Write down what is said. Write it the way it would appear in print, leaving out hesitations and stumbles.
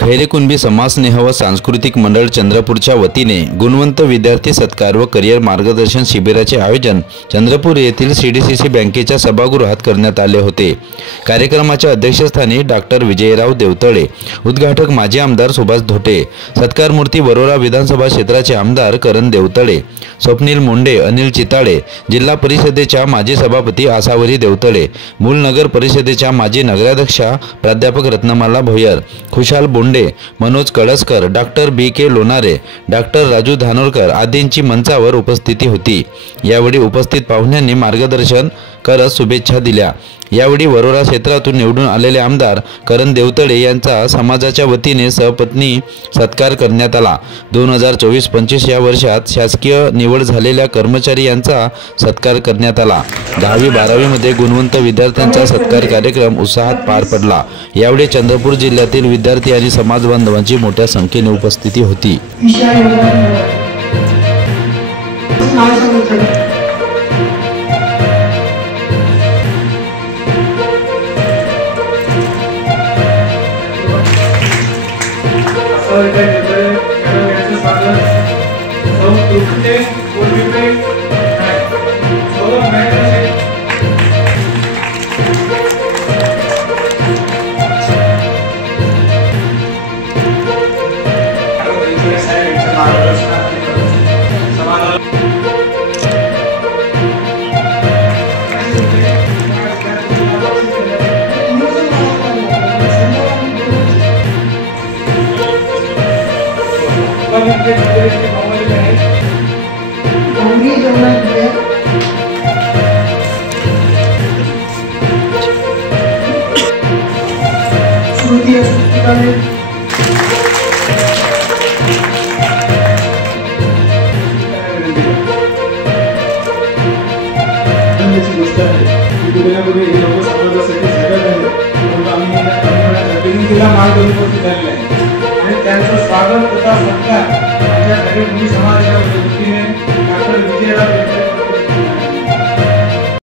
खैरे कुणबी समाज स्नेह व सांस्कृतिक मंडळ चंद्रपूरच्या वतीने गुणवंत विद्यार्थी सत्कार व करिअर मार्गदर्शन शिबिराचे आयोजन चंद्रपूर येथील सीडीसीसी बँकेच्या सभागृहात करण्यात आले होते। कार्यक्रमाच्या अध्यक्षस्थानी डॉक्टर विजयराव देवतळे, उद्घाटक माजी आमदार सुभाष धोटे, सत्कार मूर्ती वरोरा विधानसभा क्षेत्राचे आमदार करण देवतळे, स्वप्नील मुंडे, अनिल चिताळे, जिल्हा परिषदेच्या माजी सभापती आसावरी देवतळे, मूल नगर परिषदेच्या माजी नगराध्यक्षा प्राध्यापक रत्नमाला भोयर, खुशाल Bonde, Manoj Kalaskar, doctor BK. Lonare, doctor Raju Dhanorkar आदींची मंचावर उपस्थिती होती। यावेळी उपस्थित पाहुण्यांनी मार्गदर्शन करत शुभेच्छा दिल्या। यावेळी वरोरा क्षेत्रातून निवडून आलेले आमदार करण देवतळे यांचा समाजाच्या वतीने सहपत्नी सत्कार करण्यात आला। 2024-25 या वर्षात शासकीय निवड झालेल्या कर्मचारी यांचा सत्कार करण्यात आला। 10वी-12वी मध्ये गुणवंत विद्यार्थ्यांचा सत्कार कार्यक्रम उत्साहात पार पडला। यावेळी चंद्रपूर जिल्ह्यातील विद्यार्थी आणि समाज बांधवांची मोठ्या संख्येने उपस्थिती होती। स्वागत तथा सत्कार